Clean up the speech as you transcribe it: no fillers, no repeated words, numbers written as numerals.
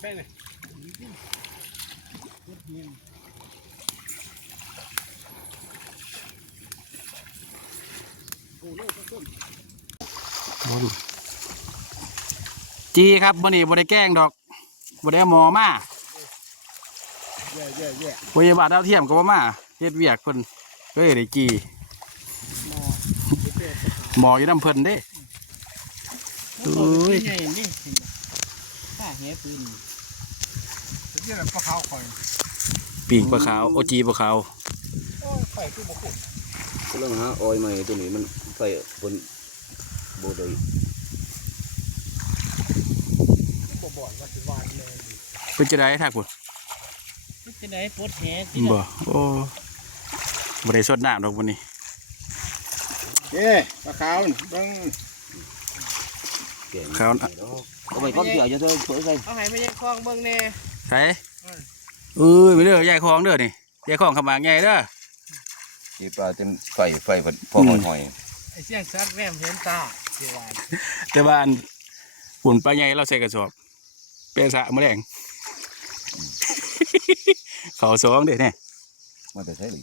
แป้งเลยจีครับวันนี้บริแกล้งดอกบริหมอมาพยาบาลดาวเทียมก็ว่ามาเฮ็ดเวียกคนก็เลยได้จีหมออยู่น้ำเพลินเด้เอ้ยปีกปลาขาวโอจีปลาขาวก็เรื่องหาออยใหม่ตัวนี้มันไฟบนโบดอยเป็นจะได้ทักบุจะได้ปวดแหบ่โอ้บ่ได้สดน้ำดอกวันนี้ปลาขาวต้องขาวเอาไปก้อนเกี่ยวจะเธอสวยใส่เอาให้ไม่ยังคลองเบิ่งแน่ใช่ไปเด้อยายคลองเด้อนี่ยายคลองขมากใหญ่เด้อจีปลาจนไฟพอหอยไอ้เสียงซัดแม่เห็นตาเสียวานแต่บ้านปุ่นปลาใหญ่เราใส่กระสอบเปสะมะแรง เขาสองเด้อเนี่ยมาแต่ใช่หรือ